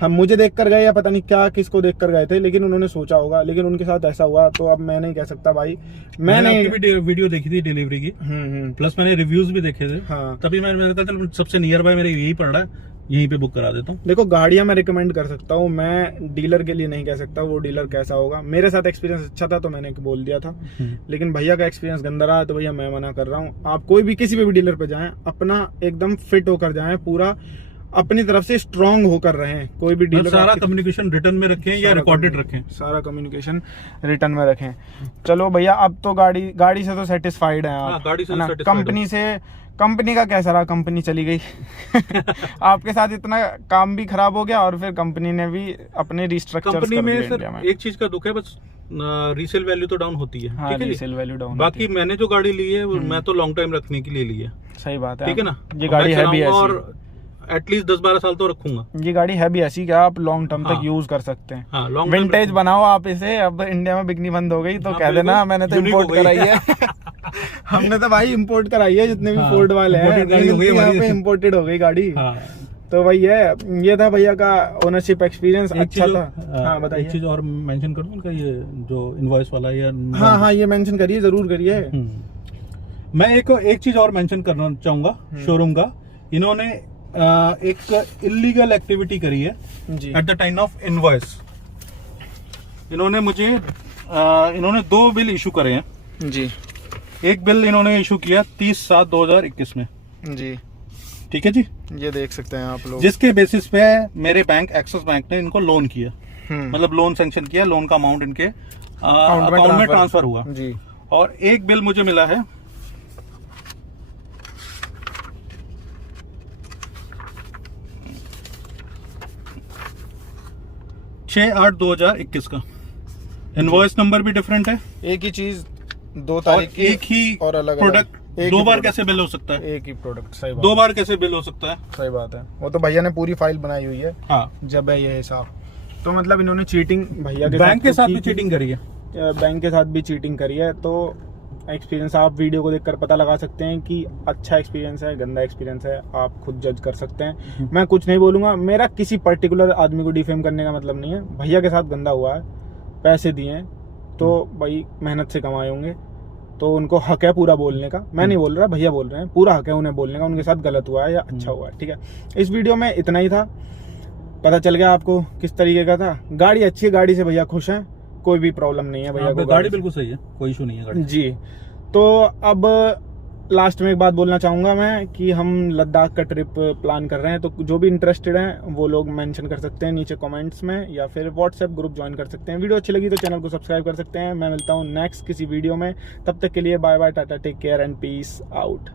हम मुझे देखकर गए या पता नहीं क्या किसको देखकर गए थे, लेकिन उन्होंने सोचा होगा, लेकिन उनके साथ ऐसा हुआ। तो अब मैं नहीं कह सकता भाई, मैंने आपकी भी वीडियो देखी थी डिलीवरी की, प्लस मैंने रिव्यूज भी देखे थे, हाँ, तभी मैंने कहा सबसे नियर बाय मेरे यही पड़ रहा है, यहीं पे बुक करा देता हूँ। देखो गाड़ियां मैं रिकमेंड कर सकता हूँ, मैं डीलर के लिए नहीं कह सकता वो डीलर कैसा होगा। मेरे साथ एक्सपीरियंस अच्छा था तो मैंने बोल दिया था, लेकिन भैया का एक्सपीरियंस गंदा रहा तो भैया मैं मना कर रहा हूँ। आप कोई भी किसी भी डीलर पे जाएं, अपना एकदम फिट होकर जाएं, पूरा अपनी तरफ से स्ट्रांग होकर रहें। कोई भी डीलर सारा कम्युनिकेशन रिटर्न में रखें या रिकॉर्डेड रखें, सारा कम्युनिकेशन रिटर्न में रखें। चलो भैया, अब तो गाड़ी से तो सेटिस्फाइड है आप, गाड़ी से ना? कंपनी का कैसा रहा? कंपनी चली गई आपके साथ, इतना काम भी खराब हो गया और फिर कंपनी ने भी अपने रिस्ट्रक्चर कंपनी में सर एक चीज का दुख है, बस रीसेल वैल्यू तो डाउन होती है, हाँ, रीसेल वैल्यू डाउन। बाकी मैंने जो गाड़ी ली है मैं तो लॉन्ग टाइम रखने के लिए ली है। सही बात है, ठीक है ना, ये गाड़ी है भी ऐसी, और एटलीस्ट 10-12 साल तो रखूंगा। ये गाड़ी है भी ऐसी क्या आप लॉन्ग टर्म तक यूज कर सकते हैं। हाँ, विंटेज बनाओ आप इसे, अब इंडिया में बिकनी बंद हो गई तो कह देना मैंने तो इम्पोर्ट कराई है हमने तो भाई इम्पोर्ट कराई है, जितने भी फोर्ड वाले हैं यहाँ पे इम्पोर्टेड हो गई गाड़ी। तो भाई ये था भैया का ओनरशिप एक्सपीरियंस, अच्छा था। हाँ बताइए। एक चीज और मेंशन कर दूं उनका, ये जो इनवॉइस वाला या हाँ ये मेंशन करिए, जरूर करिए। मैं एक चीज और मेंशन करना चाहूंगा शोरूम का। इन्होंने एक इलीगल एक्टिविटी करी है at the time of invoice. इन्होंने मुझे इन्होंने 2 बिल इशू करे हैं जी। एक बिल इन्होंने इशू किया 30/7/2021 में जी, ठीक है जी, ये देख सकते हैं आप लोग, जिसके बेसिस पे मेरे बैंक एक्सिस बैंक ने इनको लोन किया, मतलब लोन सैंक्शन किया, लोन का अमाउंट इनके अकाउंट में ट्रांसफर हुआ जी। और एक बिल मुझे मिला है 6/8/2021 का। इनवॉइस नंबर भी डिफरेंट है एक ही चीज 2 और तारीख की एक ही और अलग प्रोडक्ट दो बार कैसे बिल हो सकता है? एक ही प्रोडक्ट, सही बात, 2 बार कैसे बिल हो सकता है? सही बात है। वो तो भैया ने पूरी फाइल बनाई हुई है, हाँ, जब है ये हिसाब। तो मतलब इन्होंने चीटिंग भैया के बैंक के साथ तो भी की, चीटिंग करी है। बैंक के साथ भी चीटिंग करी है। तो एक्सपीरियंस आप वीडियो को देखकर पता लगा सकते हैं कि अच्छा एक्सपीरियंस है, गंदा एक्सपीरियंस है, आप खुद जज कर सकते हैं। मैं कुछ नहीं बोलूंगा, मेरा किसी पर्टिकुलर आदमी को डिफेम करने का मतलब नहीं है। भैया के साथ गंदा हुआ है, पैसे दिए हैं तो भाई मेहनत से कमाए होंगे, तो उनको हक है पूरा बोलने का। मैं नहीं बोल रहा, भैया बोल रहे हैं, पूरा हक है उन्हें बोलने का, उनके साथ गलत हुआ है या अच्छा हुआ है, ठीक है। इस वीडियो में इतना ही था, पता चल गया आपको किस तरीके का था। गाड़ी अच्छी है, गाड़ी से भैया खुश हैं, कोई भी प्रॉब्लम नहीं है भैया को। गाड़ी बिल्कुल सही है, कोई इशू नहीं है गाड़ी। जी, तो अब लास्ट में एक बात बोलना चाहूँगा मैं कि हम लद्दाख का ट्रिप प्लान कर रहे हैं। तो जो भी इंटरेस्टेड हैं वो लोग मेंशन कर सकते हैं नीचे कमेंट्स में, या फिर व्हाट्सएप ग्रुप ज्वाइन कर सकते हैं। वीडियो अच्छी लगी तो चैनल को सब्सक्राइब कर सकते हैं। मैं मिलता हूँ नेक्स्ट किसी वीडियो में, तब तक के लिए बाय बाय, टाटा, take care and peace out.